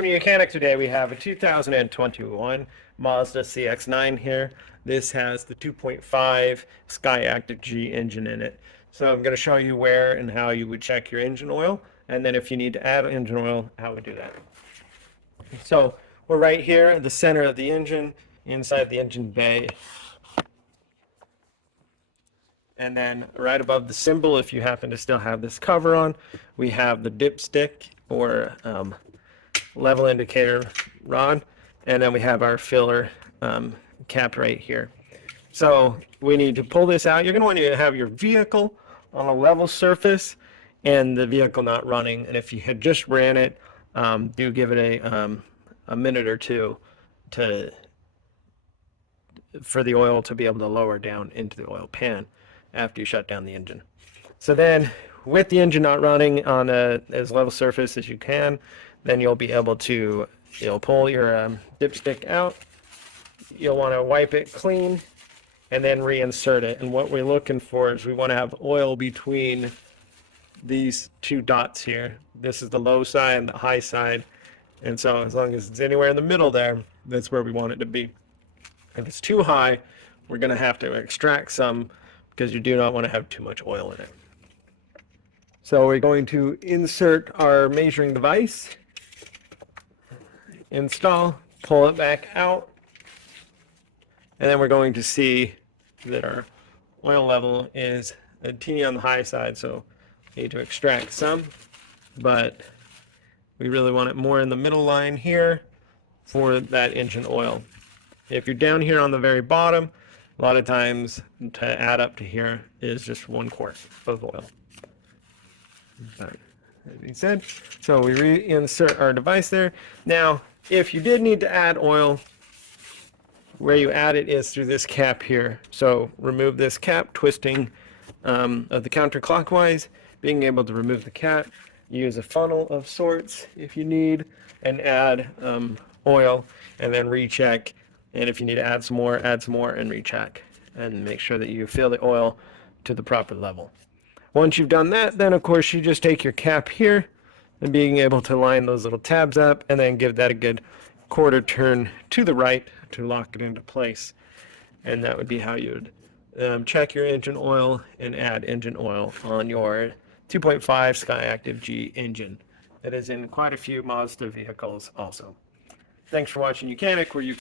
Welcome to Mechanic. Today we have a 2021 Mazda CX-9 here. This has the 2.5 Sky Active G engine in it. So I'm going to show you where and how you would check your engine oil, and then if you need to add engine oil, how we do that. So we're right here at the center of the engine, inside the engine bay. And then right above the symbol, if you happen to still have this cover on, we have the dipstick or level indicator rod, and then we have our filler cap right here. So we need to pull this out. You're going to want to have your vehicle on a level surface and the vehicle not running. And if you had just ran it, do give it a minute or two for the oil to be able to lower down into the oil pan after you shut down the engine. So then with the engine not running on as level surface as you can, then you'll be able to pull your dipstick out. You'll want to wipe it clean and then reinsert it. And what we're looking for is we want to have oil between these two dots here. This is the low side and the high side. And so as long as it's anywhere in the middle there, that's where we want it to be. If it's too high, we're going to have to extract some because you do not want to have too much oil in it. So we're going to insert our measuring device, install, pull it back out, and then we're going to see that our oil level is a teeny on the high side, so we need to extract some, but we really want it more in the middle line here for that engine oil. If you're down here on the very bottom, a lot of times to add up to here is just 1 quart of oil. That being said, so we reinsert our device there. Now, if you did need to add oil, where you add it is through this cap here. So remove this cap, twisting of the counterclockwise, being able to remove the cap, use a funnel of sorts if you need, and add oil, and then recheck. And if you need to add some more, and recheck, and make sure that you fill the oil to the proper level. Once you've done that, then of course you just take your cap here and being able to line those little tabs up and then give that a good quarter turn to the right to lock it into place. And that would be how you would check your engine oil and add engine oil on your 2.5 Sky Active G engine. That is in quite a few Mazda vehicles also. Thanks for watching Mechanic, where you can